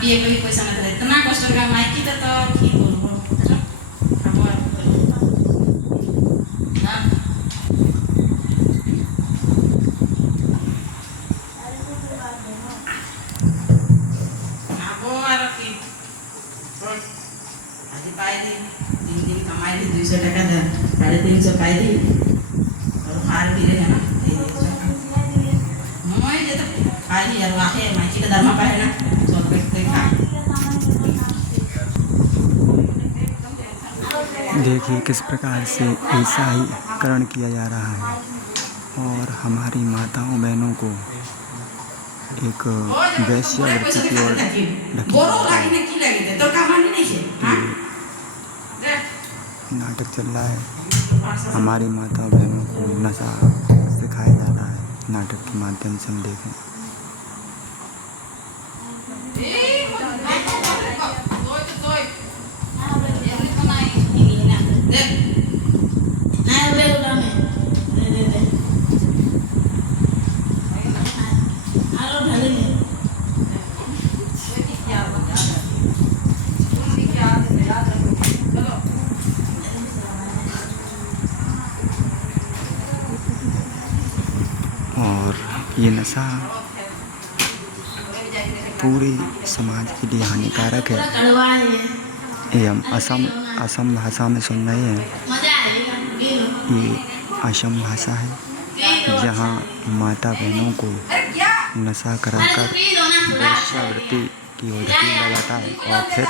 पिए को भी पैसा ना था इतना कष्ट का माइकी तो ठीक बोलो चलो देखिए किस प्रकार से ईसाईकरण किया जा रहा है और हमारी माताओं बहनों को एक वेश्यावृत्ति की ओर नाटक चल रहा है। हमारी माताओं बहनों को नशा सिखाया जा रहा है नाटक के माध्यम से हम देखें। और ये नशा पूरे समाज के लिए हानिकारक है। ये हम असम भाषा में सुन रहे हैं। ये असम भाषा है जहाँ माता बहनों को नशा कराकर वेश्यावृत्ति की ओर ढकेला जाता है और फिर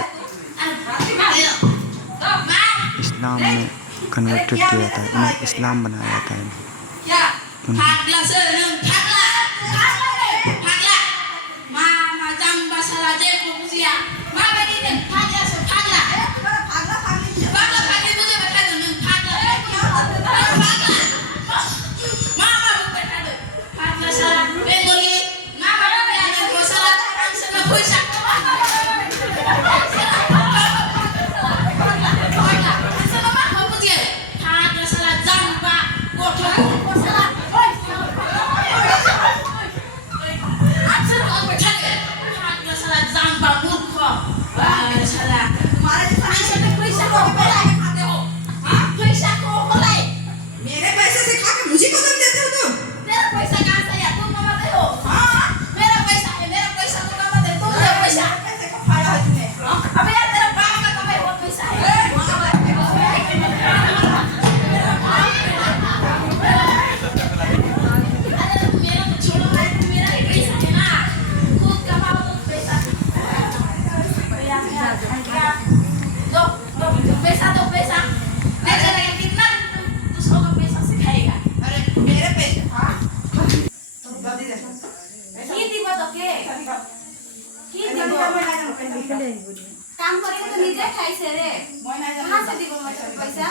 इस्लाम में कन्वर्टेड किया जाता है, उन्हें इस्लाम बनाया जाता है। काम करेंगे तो निजे खाई से रे कहां से दिबो मैं पैसा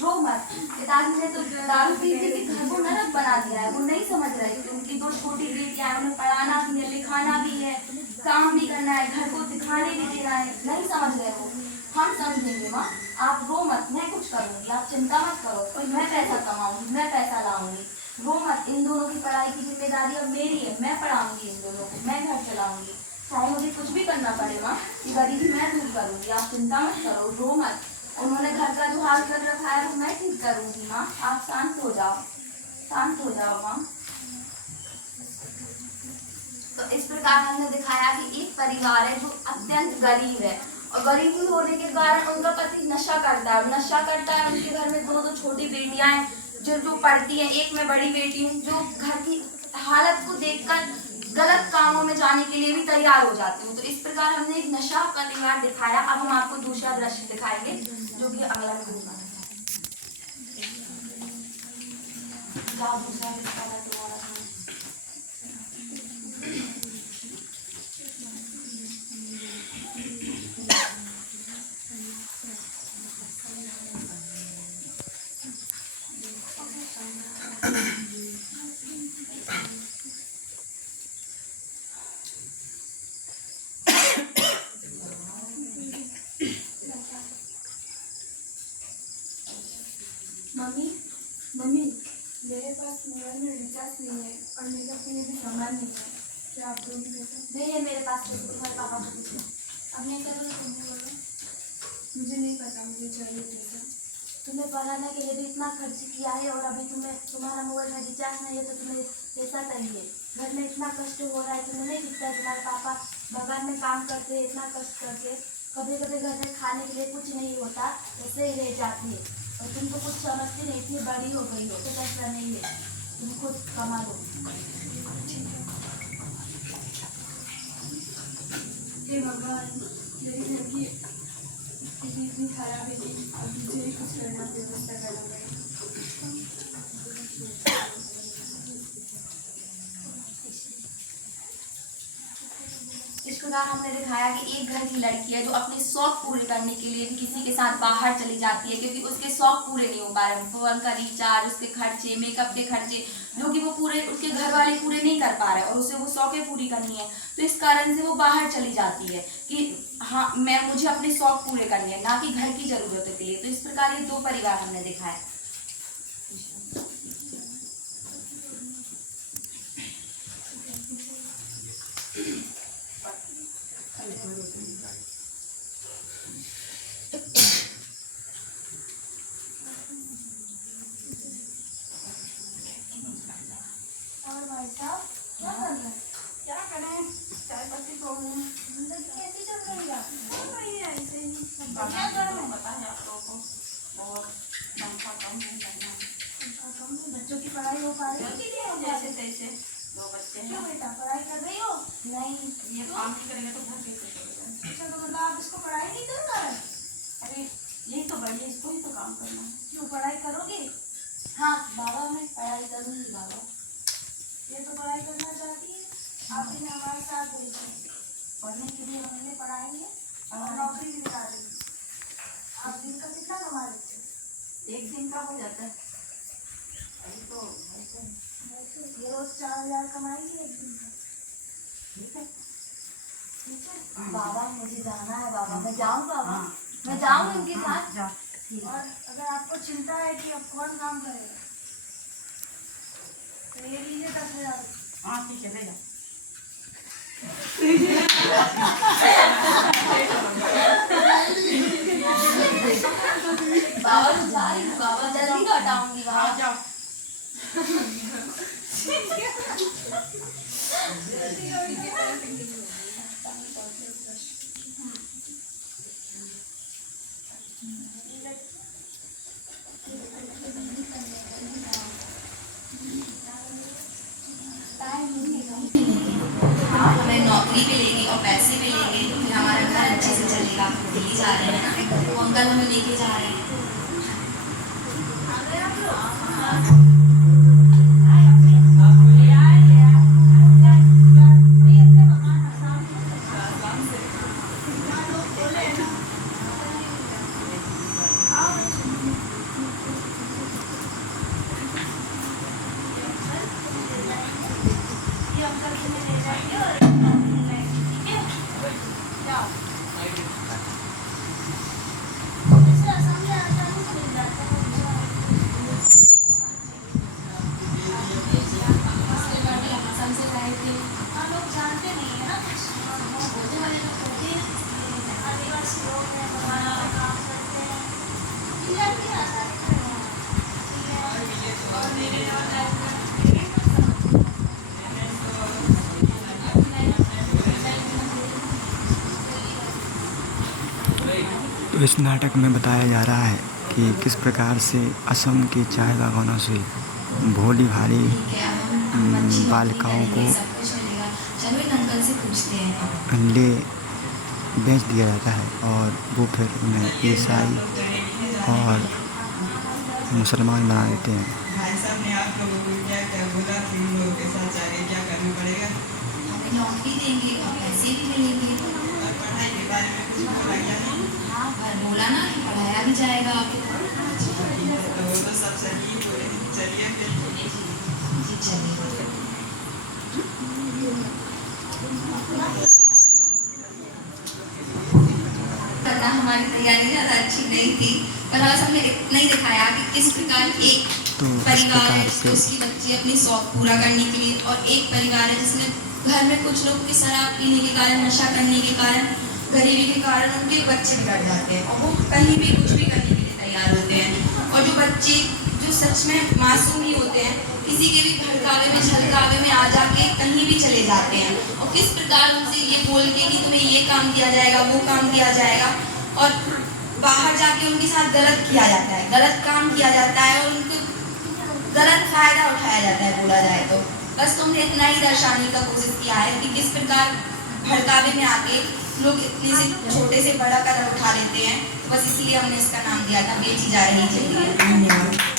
रो मत। इस आदमी ने तो दारू पी के घर को नरक बना दिया है। वो नहीं समझ रहे कि उनकी दो छोटी बेटियां हैं, उन्हें पढ़ाना भी है, लिखाना भी है, काम भी करना है, घर को दिखाने भी देना है। नहीं समझ रहे वो। हम समझेंगे माँ, आप रो मत, मैं कुछ करूँगी, आप चिंता मत करो। मैं पैसा कमाऊंगी, मैं पैसा लाऊंगी। रो मत। इन दोनों की पढ़ाई की जिम्मेदारी अब मेरी है। मैं पढ़ाऊंगी इन दोनों को, मैं घर चलाऊंगी। चाहे मुझे कुछ भी करना पड़े माँ, ये गरीबी मैं दूर करूंगी। आप चिंता मत करो, रो मत। उन्होंने घर का जो हाल कर रखा है वो मैं ठीक करूंगी माँ। आप शांत हो जाओ, शांत हो जाओ माँ। तो इस प्रकार हमने दिखाया कि एक परिवार है जो अत्यंत गरीब है और गरीबी होने के कारण उनका पति नशा करता है। उनके घर में दो छोटी बेटियां हैं जो पढ़ती हैं। एक में बड़ी बेटी हूँ जो घर की हालत को देखकर गलत कामों में जाने के लिए भी तैयार हो जाती हूँ। तो इस प्रकार हमने एक नशा परिवार दिखाया। अब हम आपको दूसरा दृश्य दिखाएंगे जो कि अगला होगा। दूसरा में रिचार्ज नहीं है और मेकअप के लिए भी सामान नहीं है, क्या आप दोगे पैसा? नहीं है मेरे पास पैसे, तुम्हारे पापा को पूछो। अब नहीं करो, तुम बोलो। मुझे नहीं पता, मुझे चाहिए पैसा। तुम्हें पढ़ाने के लिए भी इतना खर्च किया है और अभी तुम्हारा मोबाइल में रिचार्ज नहीं है तो तुम्हें पैसा चाहिए। घर में इतना कष्ट हो रहा है, तुम्हें नहीं दिखता है तुम्हारे पापा बागान में काम करते हैं इतना कष्ट करके, कभी कभी घर में खाने के लिए कुछ नहीं होता, ऐसे ही रह जाती है और तुम तो कुछ समझती नहीं, इतनी बड़ी हो गई हो, तो ऐसा नहीं है, तुम खुद कमा लो। हे भगवान, मेरी घर की स्थिति इतनी खराब है कि अब मुझे ही कुछ करना, व्यवस्था करना पड़ेगा। इस प्रकार हमने दिखाया कि एक घर की लड़की है जो अपने शौक पूरे करने के लिए किसी के साथ बाहर चली जाती है क्योंकि उसके शौक पूरे नहीं हो पा रहे, फोन का रिचार्ज, उसके खर्चे, मेकअप के खर्चे जो कि वो पूरे उसके घर वाले पूरे नहीं कर पा रहे और उसे वो शौकें पूरी करनी है, तो इस कारण से वो बाहर चली जाती है कि हाँ मुझे अपने शौक पूरे करने हैं, ना कि घर की जरूरतों के लिए। तो इस प्रकार ये दो परिवार हमने दिखाए। और भाई साहब क्या कर रहे हैं? क्या करें, चाय पत्ती तोड़ूं। जिंदगी कैसी चल रही है? चल रही है ऐसे ही। क्या करें? बताएं आप लोगों को, बहुत तनख्वाह कम है, कम है। बच्चों की पढ़ाई हो पा रही है? जैसे तैसे, दो बच्चे हैं। क्यों बेटा पढ़ाई कर रही हो? नहीं, ये काम नहीं करेंगे तो घर कैसे चलेगा? अच्छा, तो मतलब आप इसको पढ़ाई नहीं कर रहा है? अरे यही तो बड़ी है, इसको ही तो काम करना है। क्यों पढ़ाई करोगे? हाँ बाबा, मैं पढ़ाई करूँगी बाबा। ये तो पढ़ाई करना चाहती है, आप भी हमारे साथ भेजें पढ़ने के लिए, हमने पढ़ाएंगे और नौकरी भी दिला देंगे। आप दिन का कितना कमा लेते हैं? एक दिन का हो जाता है, अभी तो ये रोज 4000 कमाएंगे एक दिन का। ठीक है, ठीक है बाबा, मुझे जाना है बाबा, मैं जाऊँ बाबा, मैं जाऊँ इनके साथ। और अगर आपको चिंता है कि अब कौन काम करेगा तो ये लीजिए 10,000। हाँ ठीक है, ले जाओ। बाबा जा रही हूँ बाबा, जल्दी हटाऊंगी बाबा। जाओ। हमें नौकरी भी लेंगे और पैसे भी लेंगे, फिर हमारा घर अच्छे से चलेगा। दिल्ली जा रहे हैं ना, वो अंकल हमें लेके जा रहे हैं। तो इस नाटक में बताया जा रहा है कि किस प्रकार से असम के चाय बागानों से भोली भाली बालिकाओं को ले बेच दिया जाता है और वो फिर उन्हें ईसाई और मुसलमान बना देते हैं। भाई साहब ने आप लोगों को क्या बोला कि इन लोगों के साथ आगे क्या करना पड़ेगा? नौकरी देंगे और पैसे भी मिलेंगे। और पढ़ाई के बारे में कुछ बोला क्या नहीं? हाँ बोला ना कि पढ़ाया भी जाएगा आपको। तो वो तो सब सही बोले। चलिए फिर जी चलिए। करना हमारी तैयारी ज़्यादा अच्छी नहीं थी, पर बस हमने इतना ही दिखाया कि किस प्रकार एक तो इस परिवार प्रकार है से उसकी बच्ची अपनी शौक पूरा करने के लिए, और एक परिवार है जिसमें घर में कुछ लोग की शराब पीने के कारण, नशा करने के कारण, गरीबी के कारण उनके बच्चे बिगड़ जाते हैं और वो कहीं भी कुछ भी करने के लिए तैयार होते हैं। और जो बच्चे जो सच में मासूम ही होते हैं, किसी के भी भड़कावे में झलकावे में आ जाके कहीं भी चले जाते हैं, और किस प्रकार उनसे ये बोल के कि तुम्हें ये काम दिया जाएगा, वो काम दिया जाएगा, और बाहर जाके उनके साथ गलत किया जाता है, गलत काम किया जाता है और उनको गलत फायदा उठाया जाता है बोला जाए तो। बस तुमने इतना ही दर्शाने का कोशिश किया है कि किस प्रकार भड़कावे में आके लोग इतने से छोटे से बड़ा कदम उठा लेते हैं। बस इसलिए हमने इसका नाम दिया था बेची जा रही चाहिए। धन्यवाद।